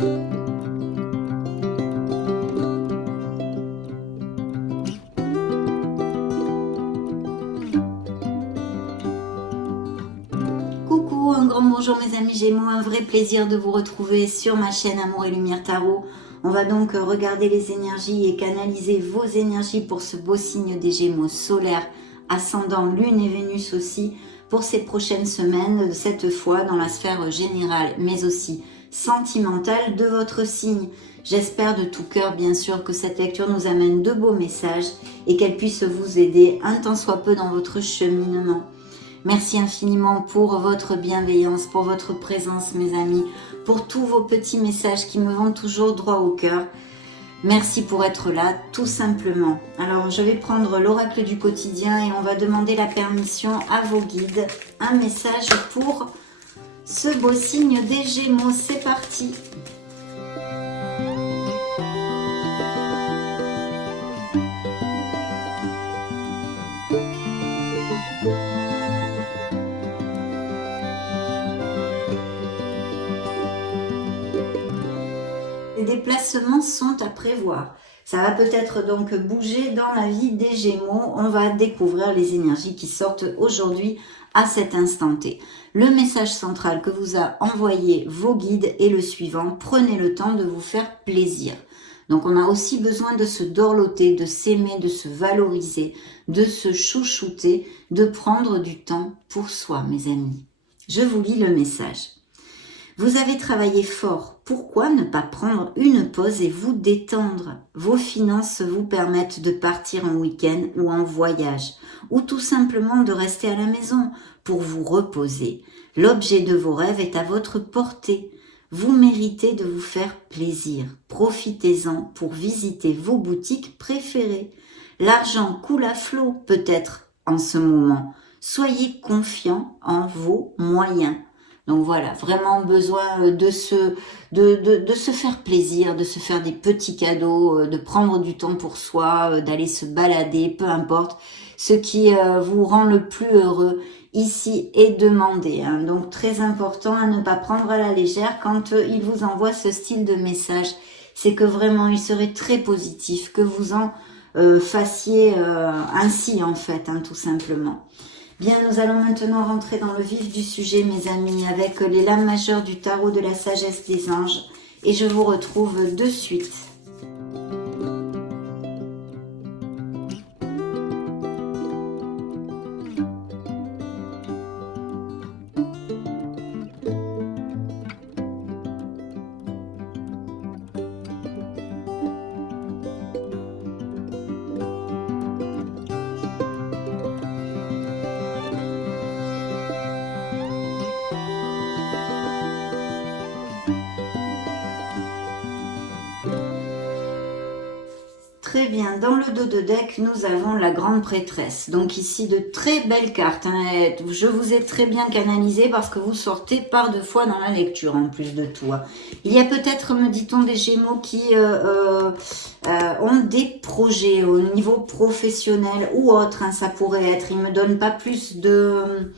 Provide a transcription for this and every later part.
Coucou, un grand bonjour mes amis Gémeaux, un vrai plaisir de vous retrouver sur ma chaîne Amour et Lumière Tarot. On va donc regarder les énergies et canaliser vos énergies pour ce beau signe des Gémeaux solaire, ascendant Lune et Vénus aussi, pour ces prochaines semaines, cette fois dans la sphère générale, mais aussi sentimentale de votre signe. J'espère de tout cœur bien sûr que cette lecture nous amène de beaux messages et qu'elle puisse vous aider un tant soit peu dans votre cheminement. Merci infiniment pour votre bienveillance, pour votre présence mes amis, pour tous vos petits messages qui me vont toujours droit au cœur. Merci pour être là, tout simplement. Alors, je vais prendre l'oracle du quotidien et on va demander la permission à vos guides. Un message pour ce beau signe des Gémeaux. C'est parti! Les déplacements sont à prévoir. Ça va peut-être donc bouger dans la vie des Gémeaux. On va découvrir les énergies qui sortent aujourd'hui à cet instant T. Le message central que vous a envoyé vos guides est le suivant. Prenez le temps de vous faire plaisir. Donc on a aussi besoin de se dorloter, de s'aimer, de se valoriser, de se chouchouter, de prendre du temps pour soi, mes amis. Je vous lis le message. Vous avez travaillé fort. Pourquoi ne pas prendre une pause et vous détendre? Vos finances vous permettent de partir en week-end ou en voyage, ou tout simplement de rester à la maison pour vous reposer. L'objet de vos rêves est à votre portée. Vous méritez de vous faire plaisir. Profitez-en pour visiter vos boutiques préférées. L'argent coule à flot peut-être en ce moment. Soyez confiant en vos moyens. Donc voilà, vraiment besoin de se faire plaisir, de se faire des petits cadeaux, de prendre du temps pour soi, d'aller se balader, peu importe. Ce qui vous rend le plus heureux ici est demandé. Hein. Donc très important à ne pas prendre à la légère quand il vous envoie ce style de message. C'est que vraiment il serait très positif que vous en fassiez ainsi en fait, hein, tout simplement. Bien, nous allons maintenant rentrer dans le vif du sujet, mes amis, avec les lames majeures du tarot de la sagesse des anges. Et je vous retrouve de suite. Très bien, dans le dos de deck, nous avons la grande prêtresse. Donc ici, de très belles cartes. Hein. Je vous ai très bien canalisé parce que vous sortez par deux fois dans la lecture, en plus de tout. Hein. Il y a peut-être, me dit-on, des Gémeaux qui ont des projets au niveau professionnel ou autre. Hein, ça pourrait être. Il me donne pas plus de...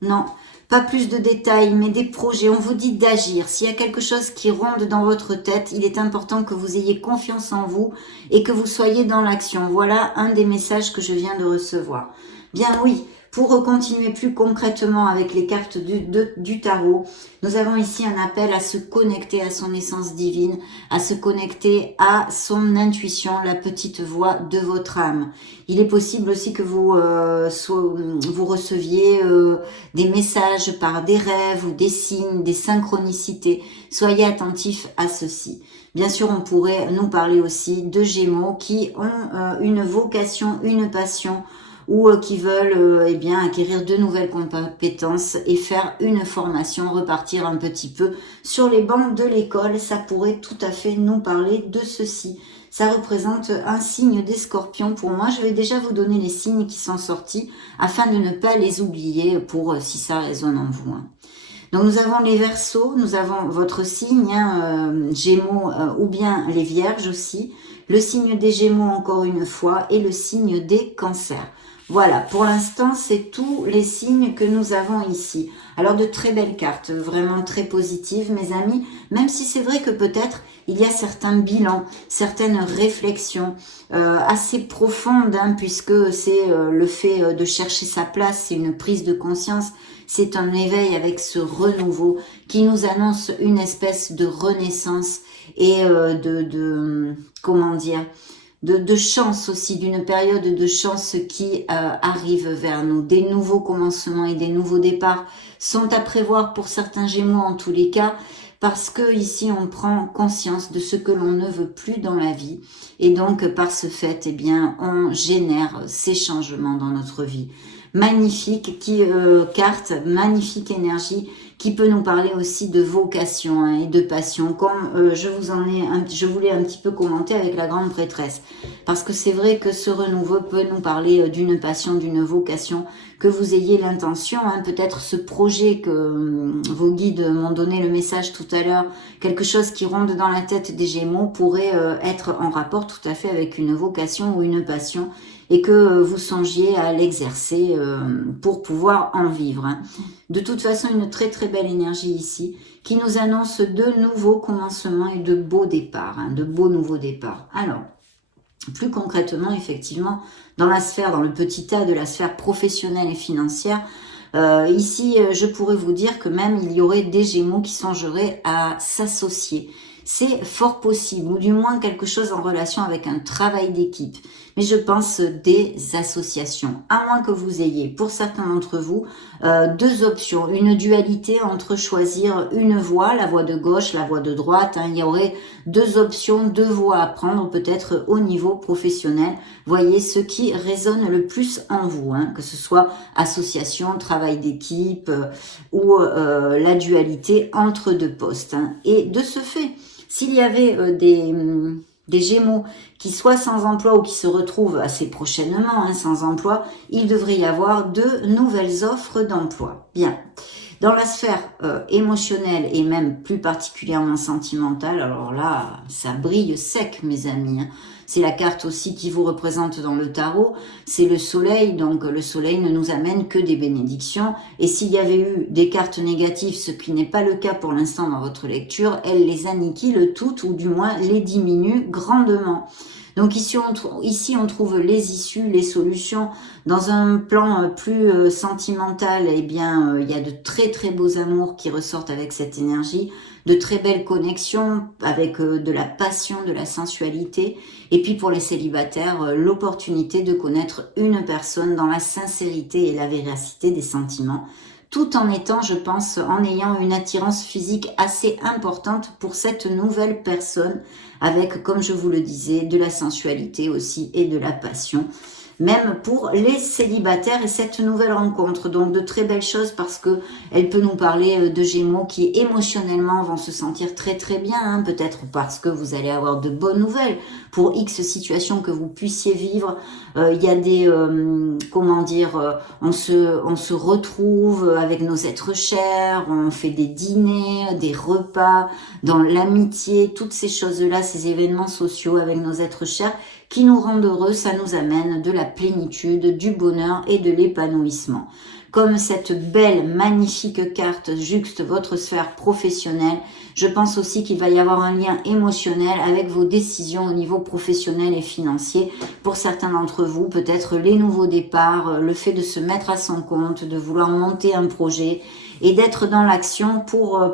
Non, pas plus de détails, mais des projets. On vous dit d'agir. S'il y a quelque chose qui ronde dans votre tête, il est important que vous ayez confiance en vous et que vous soyez dans l'action. Voilà un des messages que je viens de recevoir. Bien oui, pour continuer plus concrètement avec les cartes du tarot, nous avons ici un appel à se connecter à son essence divine, à se connecter à son intuition, la petite voix de votre âme. Il est possible aussi que vous receviez des messages par des rêves ou des signes, des synchronicités. Soyez attentifs à ceci. Bien sûr, on pourrait nous parler aussi de Gémeaux qui ont une vocation, une passion, ou qui veulent eh bien acquérir de nouvelles compétences et faire une formation, repartir un petit peu sur les bancs de l'école. Ça pourrait tout à fait nous parler de ceci. Ça représente un signe des Scorpions pour moi. Je vais déjà vous donner les signes qui sont sortis afin de ne pas les oublier pour si ça résonne en vous. Hein. Donc nous avons les Verseaux, nous avons votre signe, Gémeaux ou bien les Vierges aussi, le signe des Gémeaux encore une fois et le signe des Cancers. Voilà, pour l'instant, c'est tous les signes que nous avons ici. Alors, de très belles cartes, vraiment très positives, mes amis, même si c'est vrai que peut-être il y a certains bilans, certaines réflexions assez profondes, hein, puisque c'est le fait de chercher sa place, c'est une prise de conscience, c'est un éveil avec ce renouveau qui nous annonce une espèce de renaissance et comment dire, de chance aussi, d'une période de chance qui arrive vers nous. Des nouveaux commencements et des nouveaux départs sont à prévoir pour certains Gémeaux en tous les cas, parce que ici on prend conscience de ce que l'on ne veut plus dans la vie, et donc par ce fait, eh bien, on génère ces changements dans notre vie. Magnifique carte, magnifique énergie qui peut nous parler aussi de vocation, hein, et de passion, comme je voulais un petit peu commenter avec la grande prêtresse, parce que c'est vrai que ce renouveau peut nous parler d'une passion, d'une vocation, que vous ayez l'intention, hein, peut-être ce projet que vos guides m'ont donné le message tout à l'heure, quelque chose qui ronde dans la tête des Gémeaux pourrait être en rapport tout à fait avec une vocation ou une passion, et que vous songiez à l'exercer pour pouvoir en vivre, hein. De toute façon, une très très belle énergie ici qui nous annonce de nouveaux commencements et de beaux départs, hein, de beaux nouveaux départs. Alors, plus concrètement, effectivement, dans le petit tas de la sphère professionnelle et financière, ici, je pourrais vous dire que même il y aurait des Gémeaux qui songeraient à s'associer. C'est fort possible, ou du moins quelque chose en relation avec un travail d'équipe. Mais je pense des associations, à moins que vous ayez, pour certains d'entre vous, deux options. Une dualité entre choisir une voie, la voie de gauche, la voie de droite, hein. Il y aurait deux options, deux voies à prendre, peut-être au niveau professionnel. Voyez ce qui résonne le plus en vous, hein, que ce soit association, travail d'équipe ou la dualité entre deux postes, hein. Et de ce fait, s'il y avait des Gémeaux qui soient sans emploi ou qui se retrouvent assez prochainement, hein, sans emploi, il devrait y avoir de nouvelles offres d'emploi. Bien. Dans la sphère émotionnelle et même plus particulièrement sentimentale, alors là, ça brille sec, mes amis, hein. C'est la carte aussi qui vous représente dans le tarot, c'est le soleil, donc le soleil ne nous amène que des bénédictions, et s'il y avait eu des cartes négatives, ce qui n'est pas le cas pour l'instant dans votre lecture, elles les anniquilent toutes, ou du moins les diminuent grandement. Donc ici on trouve les issues, les solutions. Dans un plan plus sentimental, eh bien, il y a de très très beaux amours qui ressortent avec cette énergie, de très belles connexions avec de la passion, de la sensualité. Et puis pour les célibataires, l'opportunité de connaître une personne dans la sincérité et la véracité des sentiments, tout en étant, je pense, en ayant une attirance physique assez importante pour cette nouvelle personne, avec, comme je vous le disais, de la sensualité aussi et de la passion, même pour les célibataires et cette nouvelle rencontre. Donc de très belles choses, parce que elle peut nous parler de Gémeaux qui émotionnellement vont se sentir très très bien, hein, peut-être parce que vous allez avoir de bonnes nouvelles pour X situations que vous puissiez vivre. Il y a des comment dire, on se retrouve avec nos êtres chers, on fait des dîners, des repas, dans l'amitié, toutes ces choses-là, ces événements sociaux avec nos êtres chers qui nous rendent heureux, ça nous amène de la plénitude, du bonheur et de l'épanouissement. Comme cette belle, magnifique carte juxte votre sphère professionnelle, je pense aussi qu'il va y avoir un lien émotionnel avec vos décisions au niveau professionnel et financier. Pour certains d'entre vous, peut-être les nouveaux départs, le fait de se mettre à son compte, de vouloir monter un projet et d'être dans l'action pour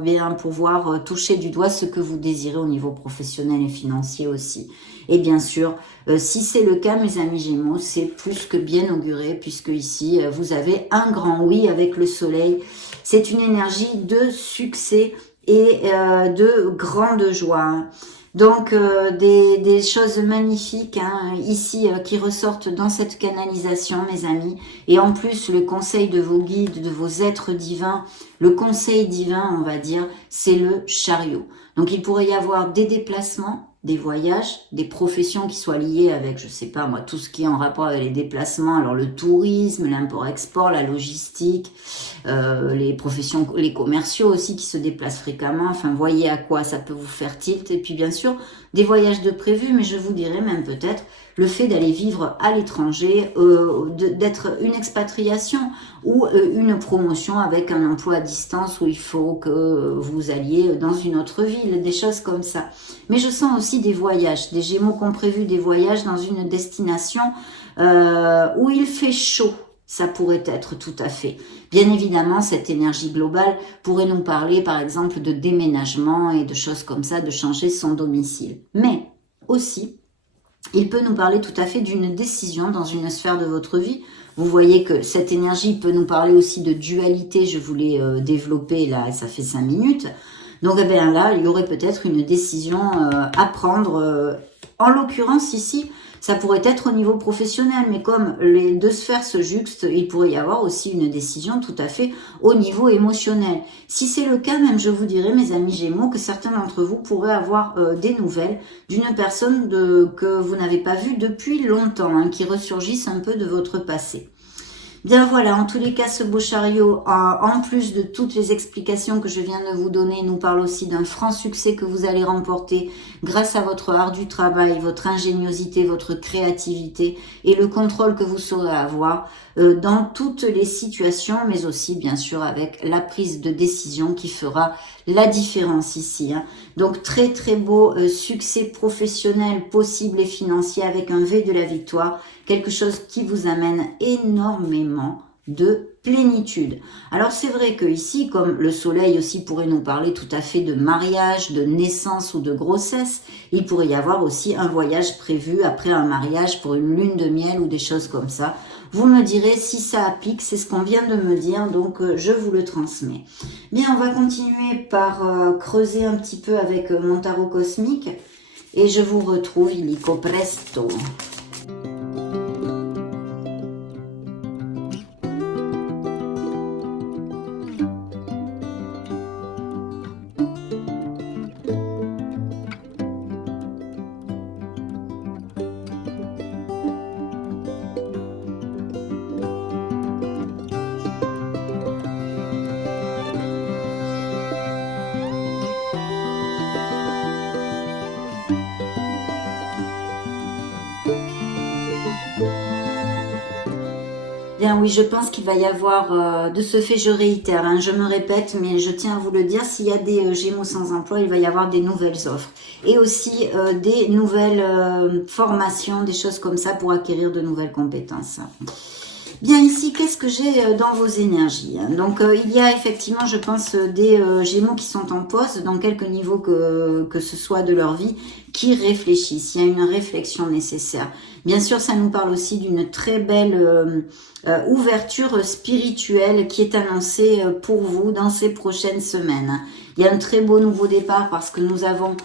bien pouvoir toucher du doigt ce que vous désirez au niveau professionnel et financier aussi. Et bien sûr, si c'est le cas, mes amis Gémeaux, c'est plus que bien auguré, puisque ici, vous avez un grand oui avec le soleil. C'est une énergie de succès et de grande joie, hein. Donc, des choses magnifiques, hein, ici qui ressortent dans cette canalisation, mes amis. Et en plus, le conseil de vos guides, de vos êtres divins, le conseil divin, on va dire, c'est le chariot. Donc, il pourrait y avoir des déplacements, des voyages, des professions qui soient liées avec, je sais pas moi, tout ce qui est en rapport avec les déplacements, alors le tourisme, l'import-export, la logistique, les professions, les commerciaux aussi qui se déplacent fréquemment, enfin voyez à quoi ça peut vous faire tilt, et puis bien sûr des voyages de prévus, mais je vous dirais même peut-être le fait d'aller vivre à l'étranger, d'être une expatriation ou une promotion avec un emploi à distance où il faut que vous alliez dans une autre ville, des choses comme ça. Mais je sens aussi des voyages, des Gémeaux qui ont prévu des voyages dans une destination où il fait chaud. Ça pourrait être tout à fait. Bien évidemment, cette énergie globale pourrait nous parler, par exemple, de déménagement et de choses comme ça, de changer son domicile. Mais aussi, il peut nous parler tout à fait d'une décision dans une sphère de votre vie. Vous voyez que cette énergie peut nous parler aussi de dualité. Je voulais développer là, ça fait 5 minutes. Donc eh bien là, il y aurait peut-être une décision à prendre. En l'occurrence ici, ça pourrait être au niveau professionnel, mais comme les deux sphères se juxtent, il pourrait y avoir aussi une décision tout à fait au niveau émotionnel. Si c'est le cas, même je vous dirais, mes amis Gémeaux, que certains d'entre vous pourraient avoir des nouvelles d'une personne que vous n'avez pas vue depuis longtemps, hein, qui ressurgissent un peu de votre passé. Bien voilà, en tous les cas, ce beau chariot, en plus de toutes les explications que je viens de vous donner, nous parle aussi d'un franc succès que vous allez remporter grâce à votre art du travail, votre ingéniosité, votre créativité et le contrôle que vous saurez avoir dans toutes les situations, mais aussi bien sûr avec la prise de décision qui fera la différence ici. Hein. Donc très très beau succès professionnel possible et financier avec un V de la victoire, quelque chose qui vous amène énormément de plénitude. Alors c'est vrai que ici, comme le soleil aussi pourrait nous parler tout à fait de mariage, de naissance ou de grossesse, il pourrait y avoir aussi un voyage prévu après un mariage pour une lune de miel ou des choses comme ça. Vous me direz si ça applique, c'est ce qu'on vient de me dire, donc je vous le transmets. Bien, on va continuer par creuser un petit peu avec mon tarot cosmique et je vous retrouve illico presto. Bien oui, je pense qu'il va y avoir, de ce fait je réitère, hein, je me répète, mais je tiens à vous le dire, s'il y a des Gémeaux sans emploi, il va y avoir des nouvelles offres. Et aussi des nouvelles formations, des choses comme ça pour acquérir de nouvelles compétences. Bien ici, qu'est-ce que j'ai dans vos énergies? Donc il y a effectivement, je pense, des Gémeaux qui sont en pause, dans quelque niveau que ce soit de leur vie, qui réfléchissent. Il y a une réflexion nécessaire. Bien sûr, ça nous parle aussi d'une très belle ouverture spirituelle qui est annoncée pour vous dans ces prochaines semaines. Il y a un très beau nouveau départ parce que nous avons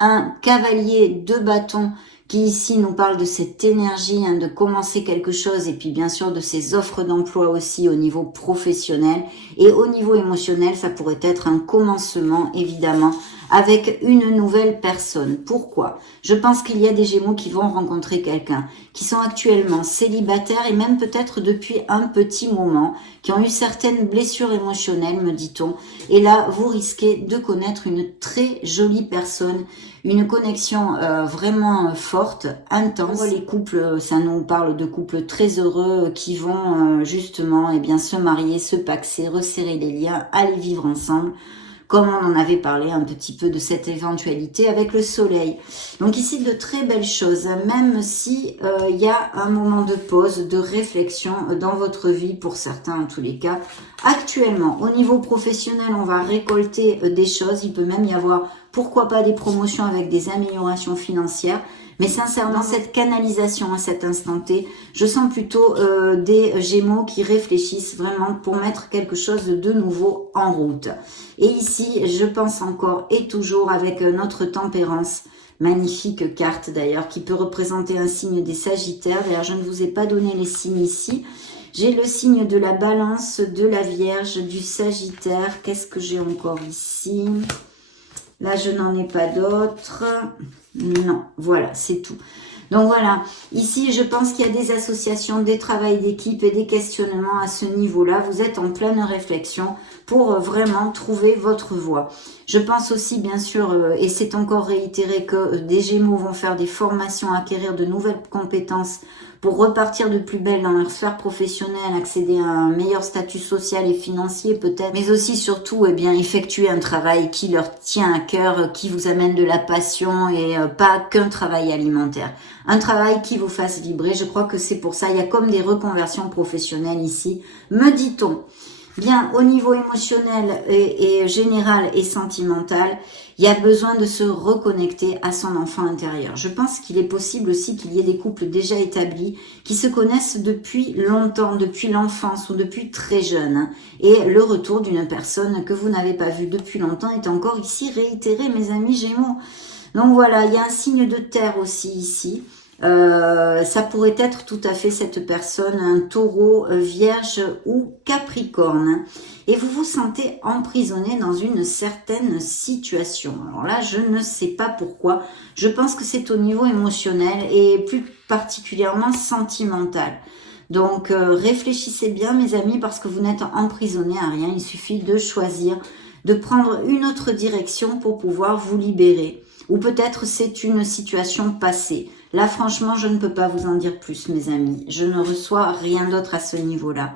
un cavalier de bâton qui ici nous parle de cette énergie, hein, de commencer quelque chose et puis bien sûr de ces offres d'emploi aussi au niveau professionnel et au niveau émotionnel, ça pourrait être un commencement évidemment avec une nouvelle personne. Pourquoi? Je pense qu'il y a des Gémeaux qui vont rencontrer quelqu'un, qui sont actuellement célibataires et même peut-être depuis un petit moment, qui ont eu certaines blessures émotionnelles, me dit-on. Et là, vous risquez de connaître une très jolie personne, une connexion vraiment forte, intense. Les couples, ça nous parle de couples très heureux qui vont justement se marier, se paxer, resserrer les liens, aller vivre ensemble. Comme on en avait parlé un petit peu de cette éventualité avec le soleil. Donc ici, de très belles choses, même si il y a un moment de pause, de réflexion dans votre vie, pour certains en tous les cas. Actuellement, au niveau professionnel, on va récolter des choses. Il peut même y avoir, pourquoi pas, des promotions avec des améliorations financières. Mais sincèrement, cette canalisation à cet instant T, je sens plutôt des Gémeaux qui réfléchissent vraiment pour mettre quelque chose de nouveau en route. Et ici, je pense encore et toujours avec notre tempérance, magnifique carte d'ailleurs, qui peut représenter un signe des Sagittaires. D'ailleurs, je ne vous ai pas donné les signes ici. J'ai le signe de la Balance, de la Vierge, du Sagittaire. Qu'est-ce que j'ai encore ici? Là, je n'en ai pas d'autres. Non, voilà, c'est tout. Donc voilà, ici je pense qu'il y a des associations, des travails d'équipe et des questionnements à ce niveau-là. Vous êtes en pleine réflexion pour vraiment trouver votre voie. Je pense aussi bien sûr, et c'est encore réitéré, que des Gémeaux vont faire des formations, acquérir de nouvelles compétences pour repartir de plus belle dans leur sphère professionnelle, accéder à un meilleur statut social et financier peut-être, mais aussi surtout bien effectuer un travail qui leur tient à cœur, qui vous amène de la passion et pas qu'un travail alimentaire. Un travail qui vous fasse vibrer, je crois que c'est pour ça, il y a comme des reconversions professionnelles ici, me dit-on. Bien, au niveau émotionnel et général et sentimental, il y a besoin de se reconnecter à son enfant intérieur. Je pense qu'il est possible aussi qu'il y ait des couples déjà établis qui se connaissent depuis longtemps, depuis l'enfance ou depuis très jeune. Et le retour d'une personne que vous n'avez pas vue depuis longtemps est encore ici réitéré, mes amis Gémeaux. Donc voilà, il y a un signe de terre aussi ici. Ça pourrait être tout à fait cette personne, un taureau, vierge ou capricorne. Et vous vous sentez emprisonné dans une certaine situation. Alors là, je ne sais pas pourquoi. Je pense que c'est au niveau émotionnel et plus particulièrement sentimental. Donc réfléchissez bien mes amis parce que vous n'êtes emprisonné à rien. Il suffit de choisir, de prendre une autre direction pour pouvoir vous libérer. Ou peut-être c'est une situation passée. Là, franchement, je ne peux pas vous en dire plus, mes amis. Je ne reçois rien d'autre à ce niveau-là.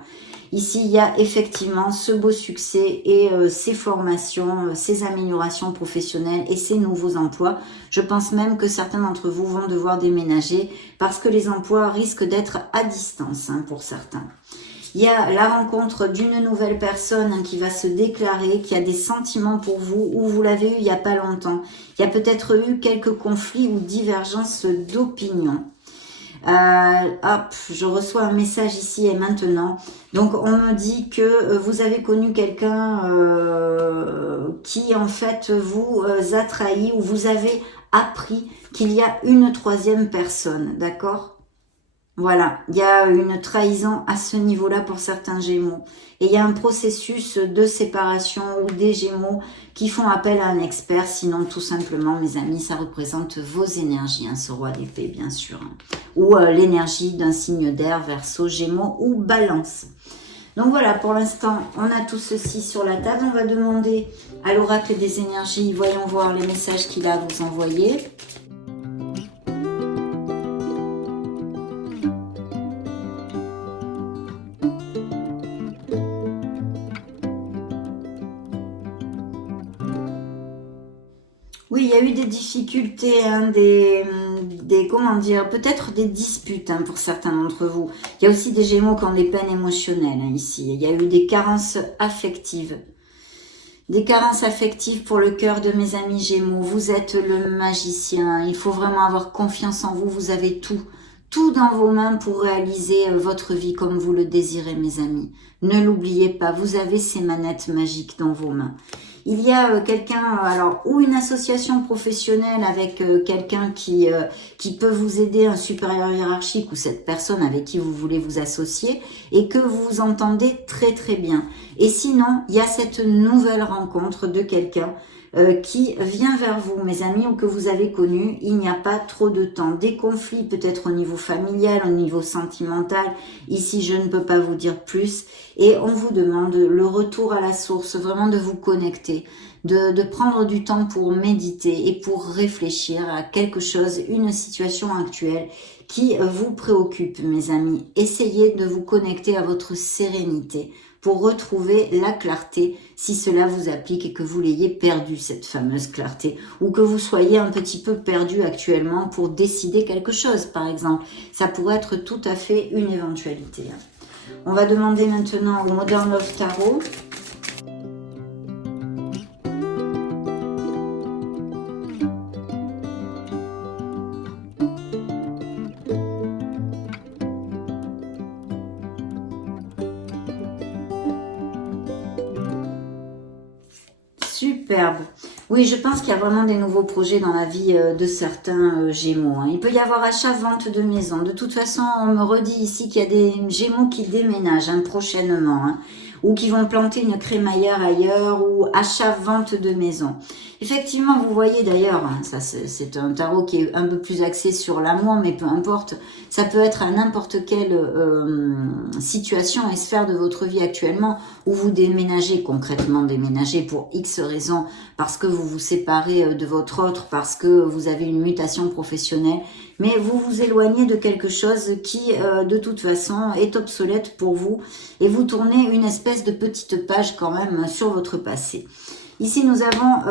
Ici, il y a effectivement ce beau succès et ces formations, ces améliorations professionnelles et ces nouveaux emplois. Je pense même que certains d'entre vous vont devoir déménager parce que les emplois risquent d'être à distance pour certains. Il y a la rencontre d'une nouvelle personne qui va se déclarer, qui a des sentiments pour vous, ou vous l'avez eu il n'y a pas longtemps. Il y a peut-être eu quelques conflits ou divergences d'opinion. Hop, je reçois un message ici et maintenant. Donc on me dit que vous avez connu quelqu'un qui en fait vous a trahi ou vous avez appris qu'il y a une troisième personne, d'accord ? Voilà, il y a une trahison à ce niveau-là pour certains Gémeaux. Et il y a un processus de séparation ou des Gémeaux qui font appel à un expert. Sinon, tout simplement, mes amis, ça représente vos énergies, ce roi d'épée, bien sûr. Ou l'énergie d'un signe d'air, Verseau, Gémeaux ou Balance. Donc voilà, pour l'instant, on a tout ceci sur la table. On va demander à l'oracle des énergies, voyons voir les messages qu'il a à vous envoyer. Oui, il y a eu des difficultés, comment dire, peut-être des disputes pour certains d'entre vous. Il y a aussi des Gémeaux qui ont des peines émotionnelles ici. Il y a eu des carences affectives. Des carences affectives pour le cœur de mes amis Gémeaux. Vous êtes le magicien. Il faut vraiment avoir confiance en vous. Vous avez tout dans vos mains pour réaliser votre vie comme vous le désirez, mes amis. Ne l'oubliez pas, vous avez ces manettes magiques dans vos mains. Il y a quelqu'un, alors ou une association professionnelle avec quelqu'un qui peut vous aider, un supérieur hiérarchique ou cette personne avec qui vous voulez vous associer et que vous vous entendez très très bien. Et sinon, il y a cette nouvelle rencontre de quelqu'un qui vient vers vous, mes amis, ou que vous avez connu, il n'y a pas trop de temps. Des conflits peut-être au niveau familial, au niveau sentimental. Ici, je ne peux pas vous dire plus. Et on vous demande le retour à la source, vraiment de vous connecter, de prendre du temps pour méditer et pour réfléchir à quelque chose, une situation actuelle qui vous préoccupe, mes amis. Essayez de vous connecter à votre sérénité pour retrouver la clarté si cela vous applique et que vous l'ayez perdu, cette fameuse clarté, ou que vous soyez un petit peu perdu actuellement pour décider quelque chose, par exemple. Ça pourrait être tout à fait une éventualité. On va demander maintenant au Modern Love Tarot. Superbe. Oui, je pense qu'il y a vraiment des nouveaux projets dans la vie de certains Gémeaux. Il peut y avoir achat-vente de maison. De toute façon, on me redit ici qu'il y a des Gémeaux qui déménagent prochainement ou qui vont planter une crémaillère ailleurs ou achat-vente de maison. Effectivement, vous voyez d'ailleurs, hein, ça c'est un tarot qui est un peu plus axé sur l'amour, mais peu importe, ça peut être à n'importe quelle situation et sphère de votre vie actuellement où vous déménagez, concrètement déménagez pour X raisons, parce que vous vous séparez de votre autre, parce que vous avez une mutation professionnelle, mais vous vous éloignez de quelque chose qui, de toute façon, est obsolète pour vous et vous tournez une espèce de petite page quand même sur votre passé. Ici, nous avons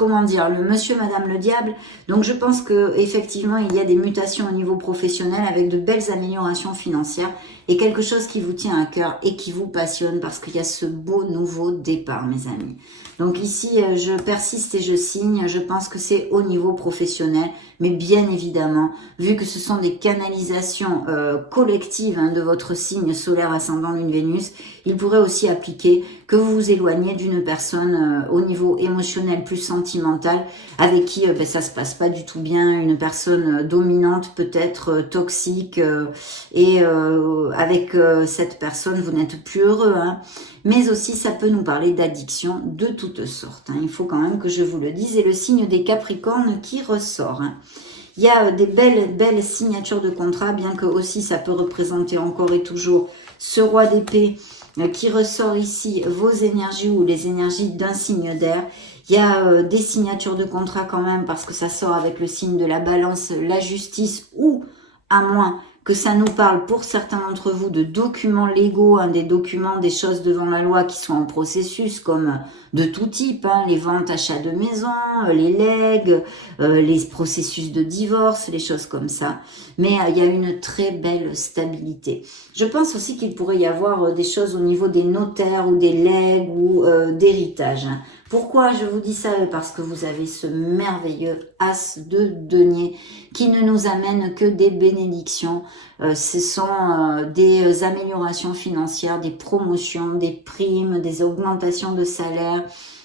le monsieur, madame le diable. Donc, je pense que effectivement, il y a des mutations au niveau professionnel avec de belles améliorations financières et quelque chose qui vous tient à cœur et qui vous passionne parce qu'il y a ce beau nouveau départ, mes amis. Donc ici, je persiste et je signe. Je pense que c'est au niveau professionnel, mais bien évidemment, vu que ce sont des canalisations collectives de votre signe solaire ascendant Lune Vénus, il pourrait aussi appliquer que vous vous éloignez d'une personne au niveau émotionnel plus sentimental, avec qui ça se passe pas du tout bien, une personne dominante peut-être toxique, et avec cette personne vous n'êtes plus heureux, hein. Mais aussi ça peut nous parler d'addiction de toutes sortes, hein. Il faut quand même que je vous le dise, et le signe des Capricornes qui ressort, hein. Il y a des belles signatures de contrat, bien que aussi ça peut représenter encore et toujours ce roi d'épée qui ressort ici, vos énergies ou les énergies d'un signe d'air. Il y a des signatures de contrat quand même, parce que ça sort avec le signe de la balance, la justice, ou à moins que ça nous parle pour certains d'entre vous de documents légaux, des documents, des choses devant la loi qui sont en processus, comme de tout type, les ventes, achats de maisons, les legs, les processus de divorce, les choses comme ça. Mais il y a une très belle stabilité. Je pense aussi qu'il pourrait y avoir des choses au niveau des notaires ou des legs ou d'héritage. Pourquoi je vous dis ça? Parce que vous avez ce merveilleux as de denier qui ne nous amène que des bénédictions. Ce sont des améliorations financières, des promotions, des primes, des augmentations de salaire,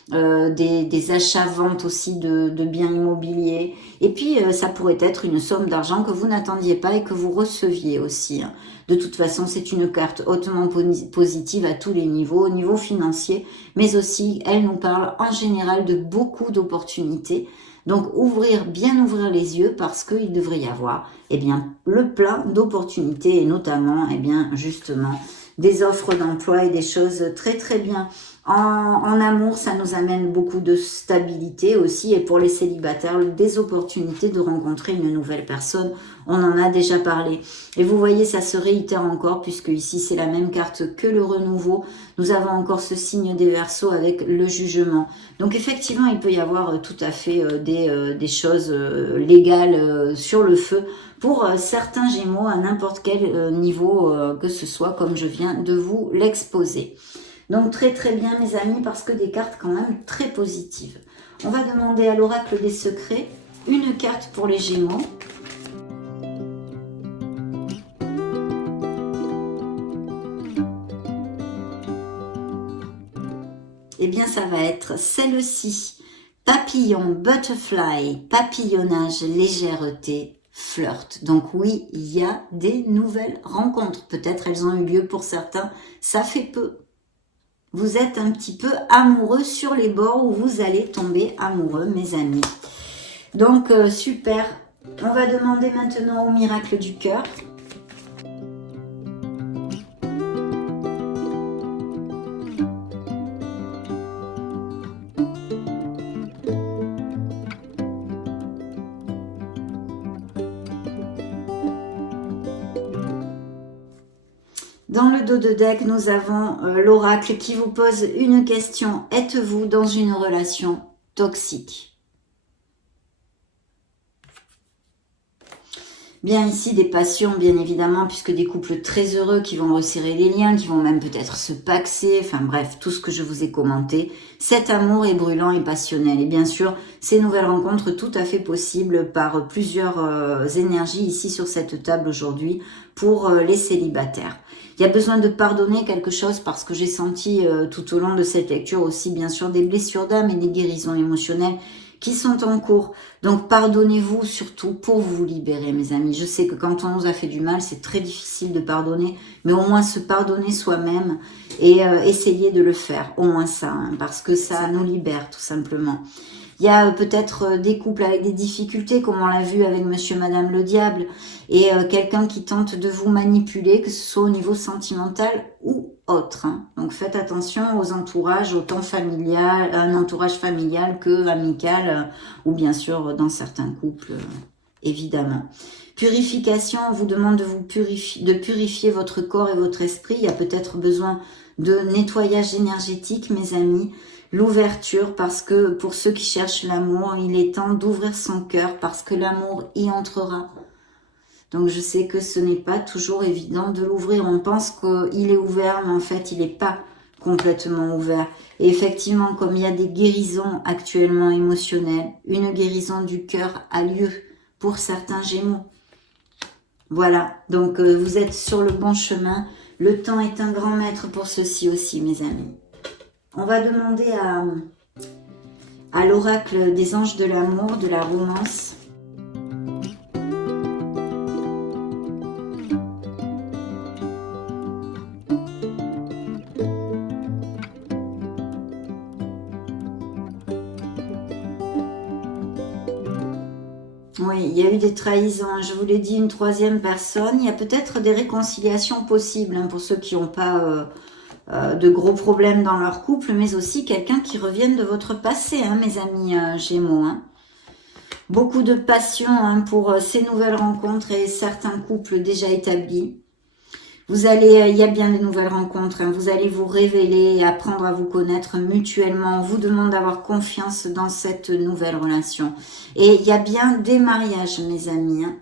des achats-ventes aussi de biens immobiliers. Et puis, ça pourrait être une somme d'argent que vous n'attendiez pas et que vous receviez aussi, hein. De toute façon, c'est une carte hautement positive à tous les niveaux, au niveau financier, mais aussi, elle nous parle en général de beaucoup d'opportunités. Donc, bien ouvrir les yeux, parce qu'il devrait y avoir, le plein d'opportunités, et notamment, justement, des offres d'emploi et des choses très très bien. En amour, ça nous amène beaucoup de stabilité aussi, et pour les célibataires, des opportunités de rencontrer une nouvelle personne. On en a déjà parlé. Et vous voyez, ça se réitère encore, puisque ici, c'est la même carte que le renouveau. Nous avons encore ce signe des Verseaux avec le jugement. Donc effectivement, il peut y avoir tout à fait des choses légales sur le feu pour certains Gémeaux à n'importe quel niveau que ce soit, comme je viens de vous l'exposer. Donc très très bien mes amis, parce que des cartes quand même très positives. On va demander à l'oracle des secrets une carte pour les Gémeaux. Eh bien ça va être celle-ci. Papillon, butterfly, papillonnage, légèreté, flirt. Donc oui, il y a des nouvelles rencontres. Peut-être elles ont eu lieu pour certains, ça fait peu. Vous êtes un petit peu amoureux sur les bords, où vous allez tomber amoureux, mes amis. Donc, super. On va demander maintenant au miracle du cœur. Dans le dos de deck, nous avons l'oracle qui vous pose une question. Êtes-vous dans une relation toxique? Bien ici, des passions, bien évidemment, puisque des couples très heureux qui vont resserrer les liens, qui vont même peut-être se paxer, enfin bref, tout ce que je vous ai commenté. Cet amour est brûlant et passionnel. Et bien sûr, ces nouvelles rencontres tout à fait possibles par plusieurs énergies ici sur cette table aujourd'hui pour les célibataires. Il y a besoin de pardonner quelque chose, parce que j'ai senti tout au long de cette lecture aussi bien sûr des blessures d'âme et des guérisons émotionnelles qui sont en cours. Donc pardonnez-vous surtout pour vous libérer, mes amis. Je sais que quand on nous a fait du mal, c'est très difficile de pardonner, mais au moins se pardonner soi-même et essayer de le faire, au moins ça, hein, parce que ça nous libère tout simplement. Il y a peut-être des couples avec des difficultés, comme on l'a vu avec monsieur, madame le diable, et quelqu'un qui tente de vous manipuler, que ce soit au niveau sentimental ou autre. Hein. Donc faites attention aux entourages, autant familial, un entourage familial que amical, ou bien sûr dans certains couples, évidemment. Purification, on vous demande de vous purifier votre corps et votre esprit. Il y a peut-être besoin de nettoyage énergétique, mes amis. L'ouverture, parce que pour ceux qui cherchent l'amour, il est temps d'ouvrir son cœur, parce que l'amour y entrera. Donc je sais que ce n'est pas toujours évident de l'ouvrir. On pense qu'il est ouvert, mais en fait il n'est pas complètement ouvert. Et effectivement, comme il y a des guérisons actuellement émotionnelles, une guérison du cœur a lieu pour certains Gémeaux. Voilà, donc vous êtes sur le bon chemin. Le temps est un grand maître pour ceci aussi, mes amis. On va demander à l'oracle des anges de l'amour, de la romance. Oui, il y a eu des trahisons, je vous l'ai dit, une troisième personne. Il y a peut-être des réconciliations possibles hein, pour ceux qui n'ont pas de gros problèmes dans leur couple, mais aussi quelqu'un qui revienne de votre passé, hein, mes amis Gémeaux. Hein. Beaucoup de passion hein, pour ces nouvelles rencontres et certains couples déjà établis. Vous allez, il y a bien de nouvelles rencontres, hein, vous allez vous révéler et apprendre à vous connaître mutuellement. On vous demande d'avoir confiance dans cette nouvelle relation. Et il y a bien des mariages, mes amis. Hein.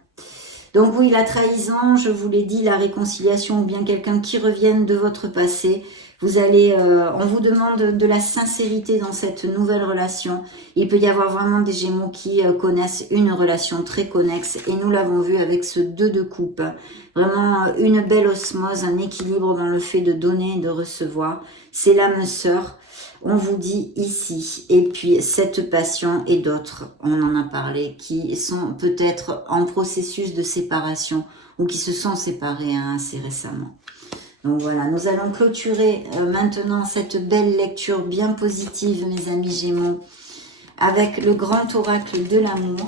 Donc oui, la trahison, je vous l'ai dit, la réconciliation ou bien quelqu'un qui revienne de votre passé. Vous allez, on vous demande de la sincérité dans cette nouvelle relation. Il peut y avoir vraiment des Gémeaux qui connaissent une relation très connexe et nous l'avons vu avec ce 2 de coupe. Vraiment une belle osmose, un équilibre dans le fait de donner et de recevoir. C'est l'âme sœur, on vous dit ici. Et puis cette passion et d'autres, on en a parlé, qui sont peut-être en processus de séparation ou qui se sont séparés hein, assez récemment. Donc voilà, nous allons clôturer maintenant cette belle lecture bien positive, mes amis Gémeaux, avec le grand oracle de l'amour.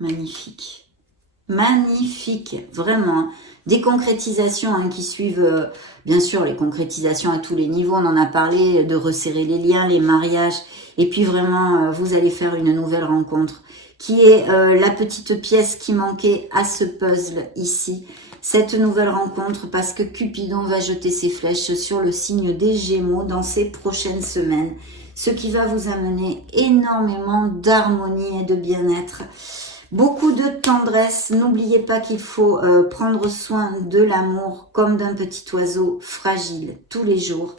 Magnifique. Magnifique, vraiment. Des concrétisations hein, qui suivent, bien sûr, les concrétisations à tous les niveaux. On en a parlé, de resserrer les liens, les mariages. Et puis vraiment, vous allez faire une nouvelle rencontre qui est la petite pièce qui manquait à ce puzzle ici. Cette nouvelle rencontre parce que Cupidon va jeter ses flèches sur le signe des Gémeaux dans ces prochaines semaines. Ce qui va vous amener énormément d'harmonie et de bien-être. Beaucoup de tendresse, n'oubliez pas qu'il faut prendre soin de l'amour comme d'un petit oiseau fragile tous les jours.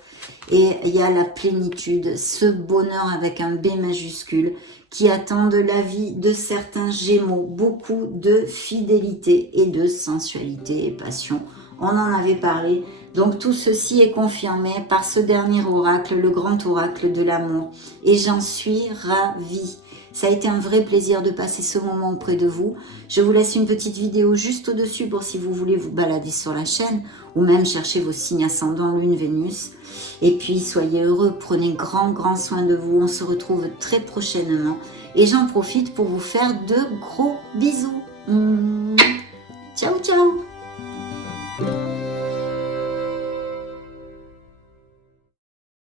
Et il y a la plénitude, ce bonheur avec un B majuscule qui attend de la vie de certains Gémeaux. Beaucoup de fidélité et de sensualité et passion. On en avait parlé. Donc tout ceci est confirmé par ce dernier oracle, le grand oracle de l'amour. Et j'en suis ravie. Ça a été un vrai plaisir de passer ce moment auprès de vous. Je vous laisse une petite vidéo juste au-dessus pour si vous voulez vous balader sur la chaîne ou même chercher vos signes ascendants, Lune, Vénus. Et puis, soyez heureux, prenez grand soin de vous. On se retrouve très prochainement. Et j'en profite pour vous faire de gros bisous. Ciao, ciao!